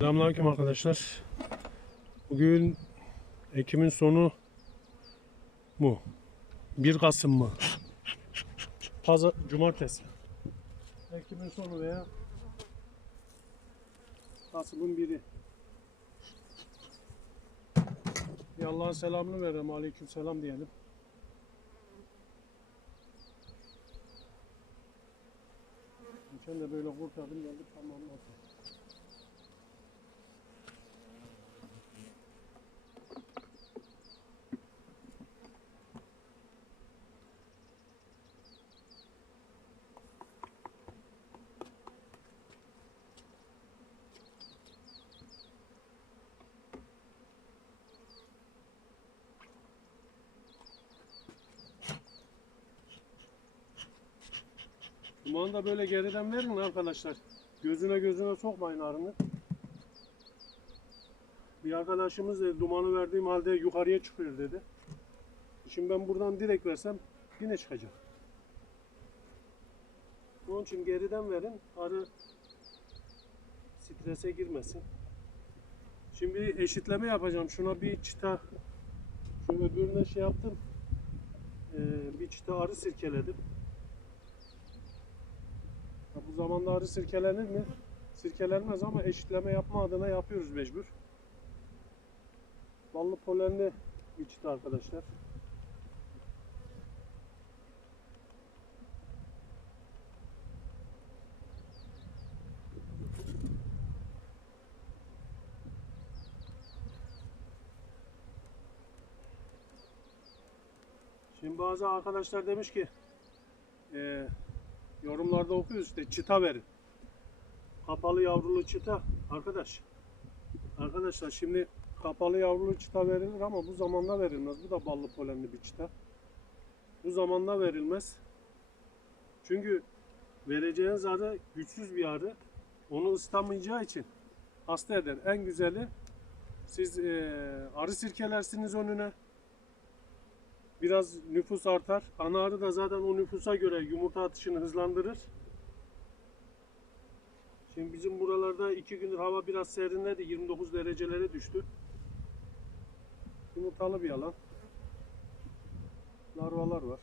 Selamünaleyküm arkadaşlar. Bugün Ekim'in sonu mu? 1 Kasım mı? Pazar, Cumartesi. Ekim'in sonu veya Kasım'ın biri. Bir Allah'ın selamını verelim. Aleyküm selam diyelim. Geçen de böyle kurtardım geldik tamam Dumanı da böyle geriden verin arkadaşlar. Gözüne gözüne sokmayın arını. Bir arkadaşımız dedi dumanı verdiğim halde yukarıya çıkıyor dedi. Şimdi ben buradan direkt versem yine çıkacak. Onun için geriden verin arı strese girmesin. Şimdi eşitleme yapacağım. Şuna bir çıta şu öbürüne şey yaptım. Ee, bir çıta arı sirkeledim. Ya bu zamanda arı sirkelenir mi? Sirkelenmez ama eşitleme yapma adına yapıyoruz mecbur. Ballı polenli bir çıta arkadaşlar. Şimdi bazı arkadaşlar demiş ki eee Yorumlarda okuyoruz işte çıta verin. Kapalı yavrulu çıta. Arkadaş. Arkadaşlar şimdi kapalı yavrulu çıta verilir ama bu zamanda verilmez. Bu da ballı polenli bir çıta. Bu zamanda verilmez. Çünkü vereceğiniz arı güçsüz bir arı. Onu ıslamayacağı için hasta eder. En güzeli siz eee, arı sirkelersiniz önüne. Biraz nüfus artar. Ana arı da zaten o nüfusa göre yumurta atışını hızlandırır. Şimdi bizim buralarda iki gündür hava biraz serinledi. 29 derecelere düştü. Yumurtalı bir alan. Larvalar var.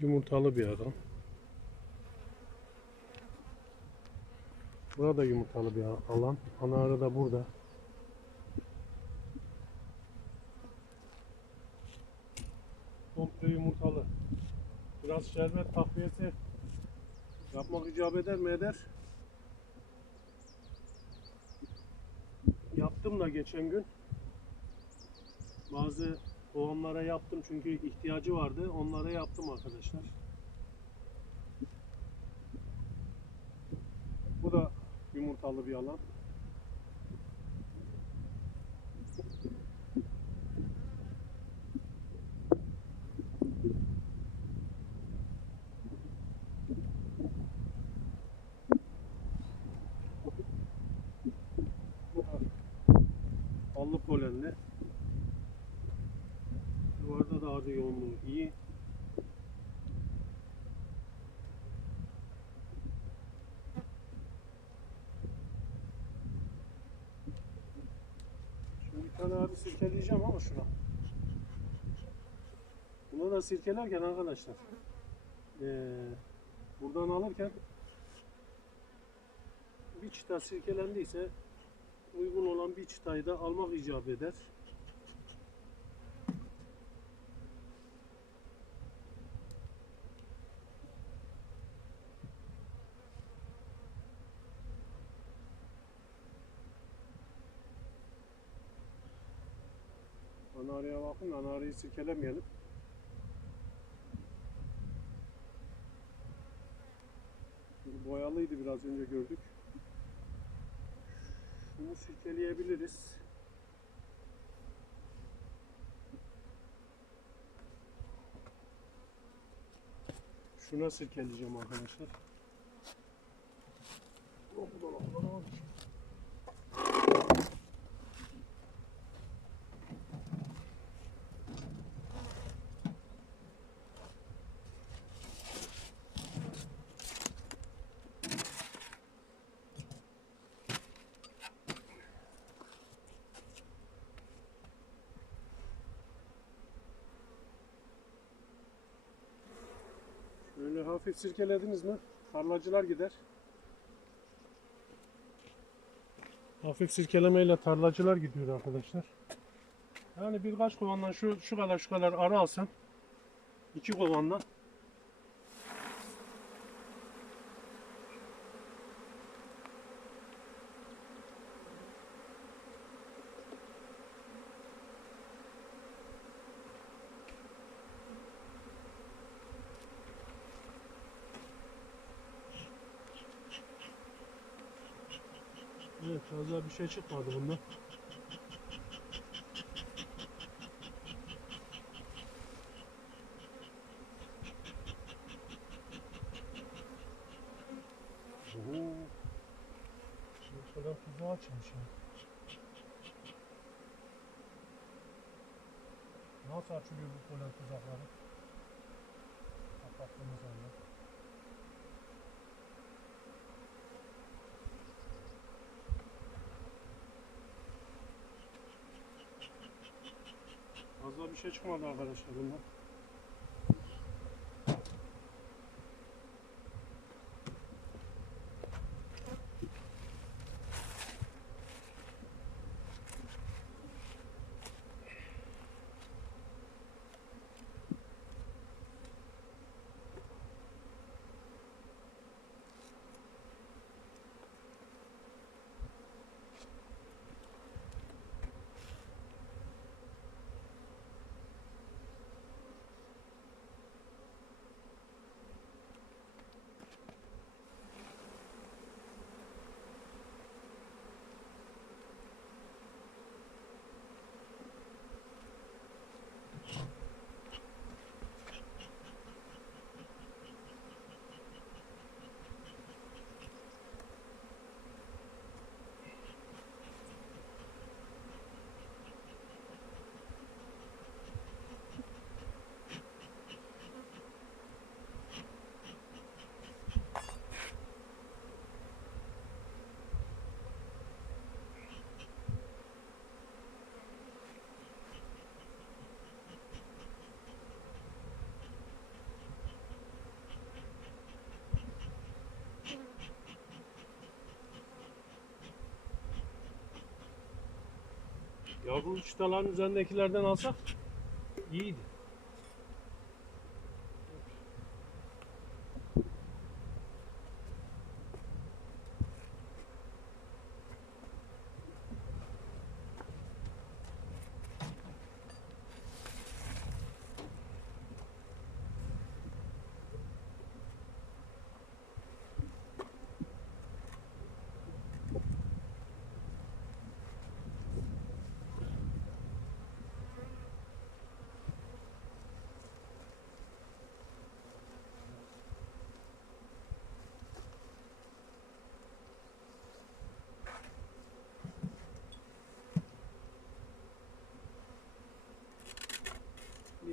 Yumurtalı bir alan. Burada yumurtalı bir alan. Ana arı da burada. Komple yumurtalı. Biraz şerbet takviyesi yapmak icap eder mi eder? Yaptım da geçen gün. Bazı kovanlara yaptım çünkü ihtiyacı vardı. Onlara yaptım arkadaşlar. Bu da yumurtalı bir alan. Ballı polenli. Duvarda da arı yoğunluğu iyi. Tane abi sirkeleyeceğim ama şuna. Bunu da sirkelerken arkadaşlar eee, buradan alırken bir çıta sirkelendiyse uygun olan bir çıtayı da almak icap eder. Anarya bakın, anaryayı sirkelemeyelim. Çünkü boyalıydı biraz önce gördük. Şunu sirkeleyebiliriz. Şuna sirkeleyeceğim arkadaşlar. Oh, bu da laflar olmuş. Şöyle hafif sirkelediniz mi tarlacılar gider. Hafif sirkelemeyle tarlacılar gidiyor arkadaşlar. Yani birkaç kovandan şu şu kadar şu kadar ara alsam iki kovandan Evet fazla bir şey çıkmadı bundan. Oo. Bu kadar tuzağı açmış ya. Nasıl açılıyor bu polen tuzakları? Fazla bir şey çıkmadı arkadaşlar bundan. Yavru çıtaların üzerindekilerden alsak iyiydi.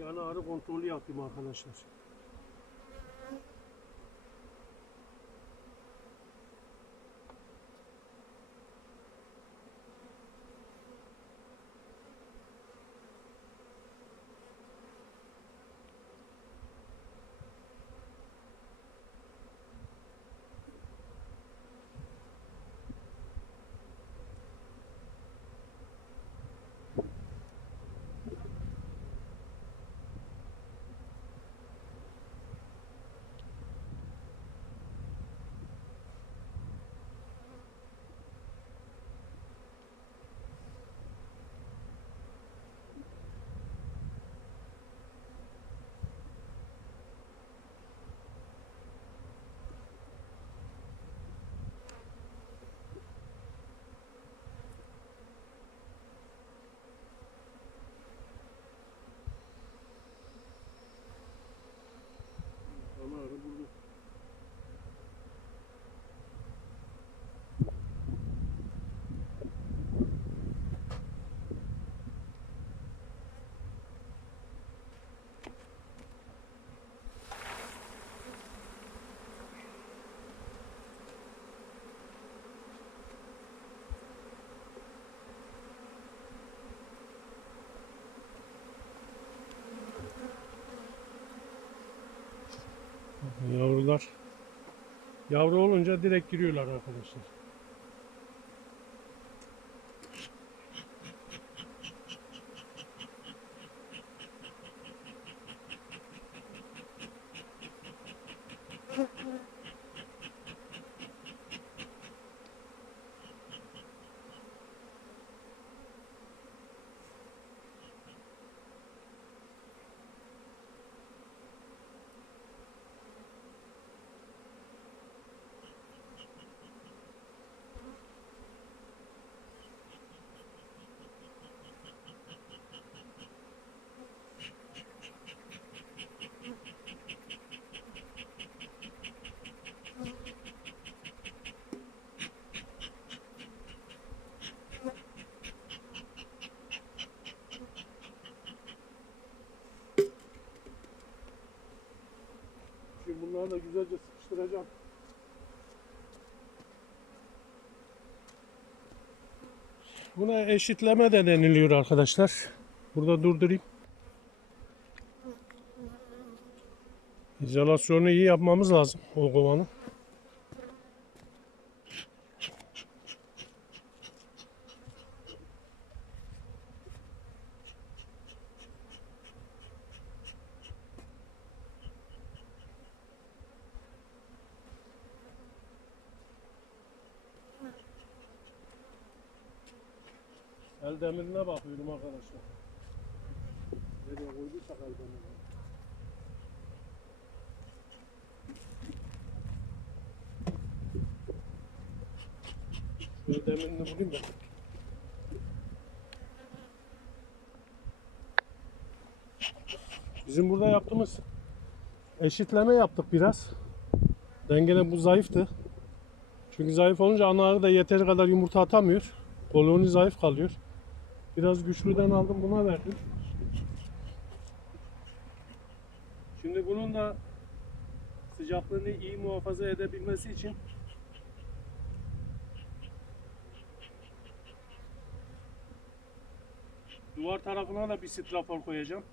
Yani arı kontrolü yapayım arkadaşlar. Yavrular. Yavru olunca direkt giriyorlar arkadaşlar. Şimdi bunları da güzelce sıkıştıracağım. Buna eşitleme de deniliyor arkadaşlar. Burada durdurayım. İzolasyonu iyi yapmamız lazım o kovanın. Demirine bakıyorum arkadaşlar. Nereye koyduysak el demirine. El demirini bulayım da. Bizim burada yaptığımız eşitleme yaptık biraz. Dengede bu zayıftı. Çünkü zayıf olunca ana arı da yeteri kadar yumurta atamıyor. Koloni zayıf kalıyor. Biraz güçlüden aldım buna verdim. Şimdi bunun da sıcaklığını iyi muhafaza edebilmesi için duvar tarafına da bir strafor koyacağım.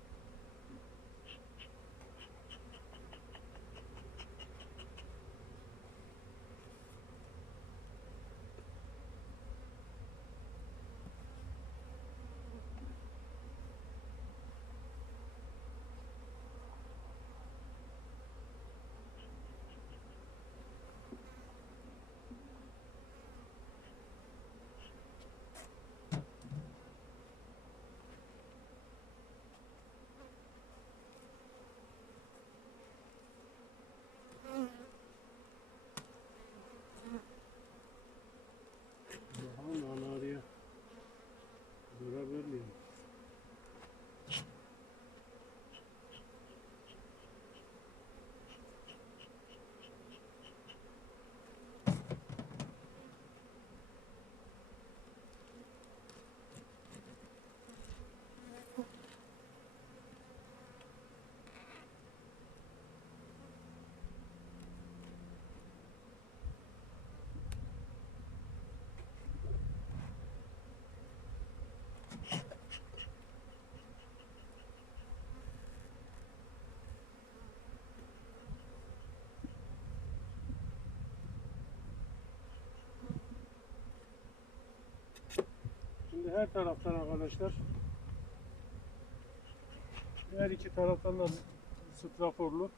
Daha ana araya zarar vermeyelim. Şimdi her taraftan arkadaşlar. Her iki taraftan da straforlu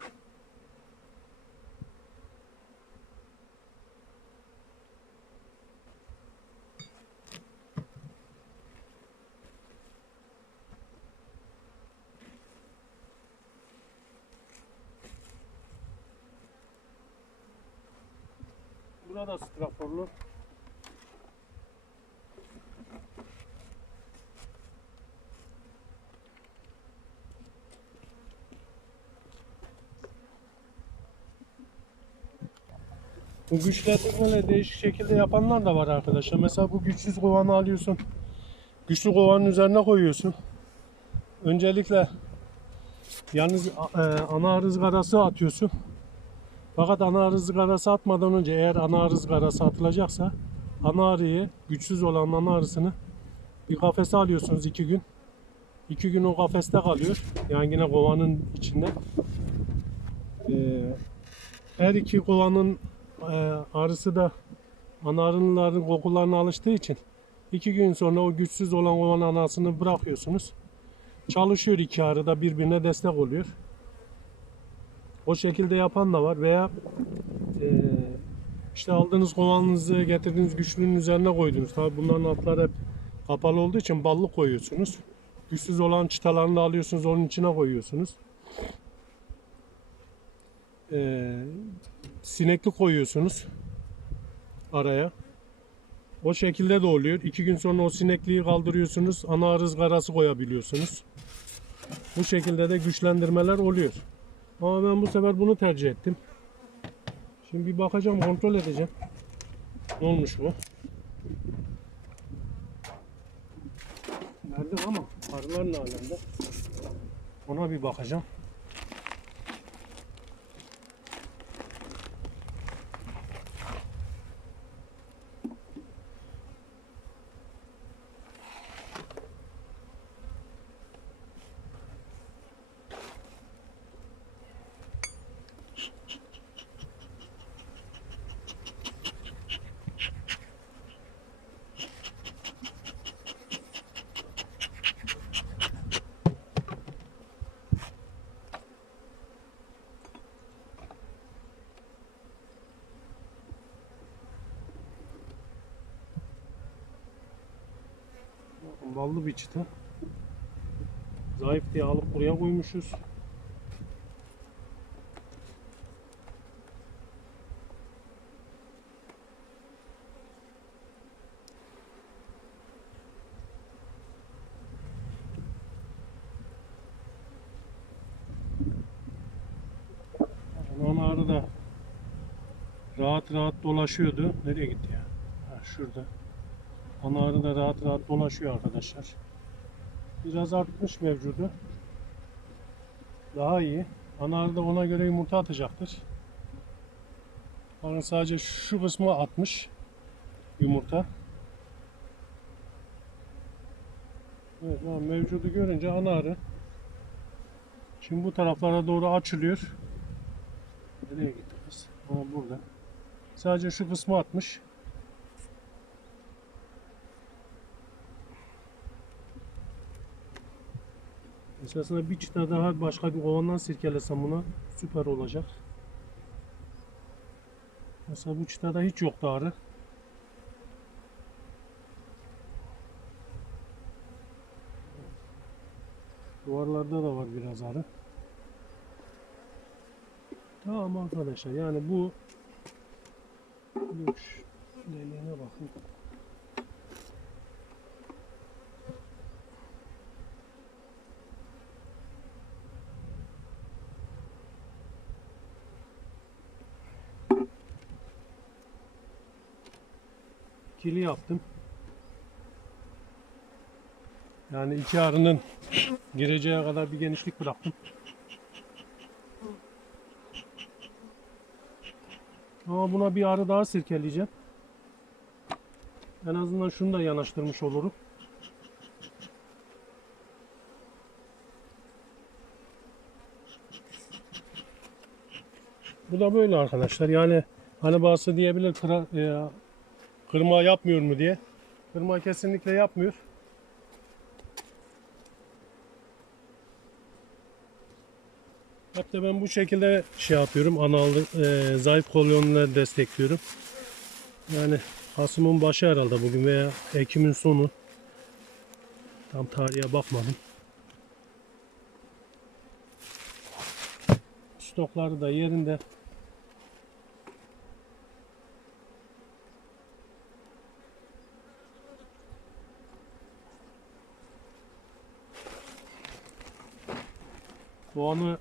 Burada straforlu. Bu güçlendirmeyle değişik şekilde yapanlar da var arkadaşlar. Mesela bu güçsüz kovanı alıyorsun. Güçlü kovanın üzerine koyuyorsun. Öncelikle yalnız e, ana rızgarası atıyorsun. Fakat ana rızgarası atmadan önce eğer ana rızgarası atılacaksa ana arıyı güçsüz olan ana arısını bir kafese alıyorsunuz iki gün. İki gün o kafeste kalıyor. Yani yine kovanın içinde. Ee, her iki kovanın arısı da ana arıların kokularına alıştığı için iki gün sonra o güçsüz olan kovan anasını bırakıyorsunuz. Çalışıyor iki arı da birbirine destek oluyor. O şekilde yapan da var veya e, işte aldığınız kovanınızı getirdiğiniz güçlünün üzerine koydunuz. Tabi bunların altları hep kapalı olduğu için ballık koyuyorsunuz. Güçsüz olan çıtalarını da alıyorsunuz onun içine koyuyorsunuz. Ee, sinekli koyuyorsunuz araya. O şekilde de oluyor. İki gün sonra o sinekliği kaldırıyorsunuz. Ana arız karası koyabiliyorsunuz. Bu şekilde de güçlendirmeler oluyor. Ama ben bu sefer bunu tercih ettim. Şimdi bir bakacağım, kontrol edeceğim. Ne olmuş bu? Nerede ama arılar ne alemde? Ona bir bakacağım. Bakın ballı bir çıta. Zayıf diye alıp buraya koymuşuz. Ağrı da rahat rahat dolaşıyordu. Nereye gitti ya? Ha, şurada. Ana arı da rahat rahat dolaşıyor arkadaşlar. Biraz artmış mevcudu. Daha iyi. Ana arı da ona göre yumurta atacaktır. Bakın sadece şu kısmı atmış yumurta. Evet, mevcudu görünce ana. Şimdi bu taraflara doğru açılıyor. Nereye gitti kız? Burada. Sadece şu kısmı atmış. Esasında bir çıta daha başka bir kovandan sirkelesem buna süper olacak. Mesela bu çıtada hiç yoktu arı. Duvarlarda da var biraz arı. Tamam arkadaşlar yani bu Dur, deliğine bakın. İkili yaptım. Yani iki arının gireceği kadar bir genişlik bıraktım. Ama buna bir arı daha sirkeleyeceğim. En azından şunu da yanaştırmış olurum. Bu da böyle arkadaşlar. Yani hani bazısı diyebilir e, Kırma yapmıyor mu diye. Kırma kesinlikle yapmıyor. Hep de ben bu şekilde şey yapıyorum. Analı, e, zayıf kolonları destekliyorum. Yani Kasım'ın başı herhalde bugün veya Ekim'in sonu. Tam tarihe bakmadım. Stokları da yerinde. Doğanı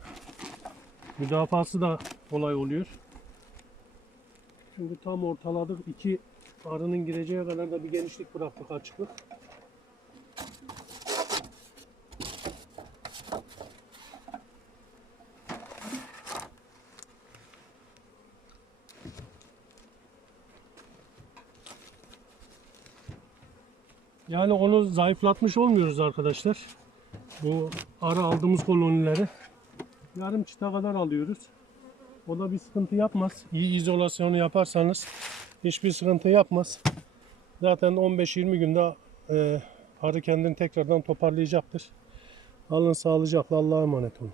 müdafası da kolay oluyor. Çünkü tam ortaladık. iki arının gireceği kadar da bir genişlik bıraktık açıklık. Yani onu zayıflatmış olmuyoruz arkadaşlar. Bu ara aldığımız kolonileri yarım çıta kadar alıyoruz. O da bir sıkıntı yapmaz. İyi izolasyonu yaparsanız hiçbir sıkıntı yapmaz. Zaten 15-20 günde e, arı kendini tekrardan toparlayacaktır. Alın sağlıcakla Allah'a emanet olun.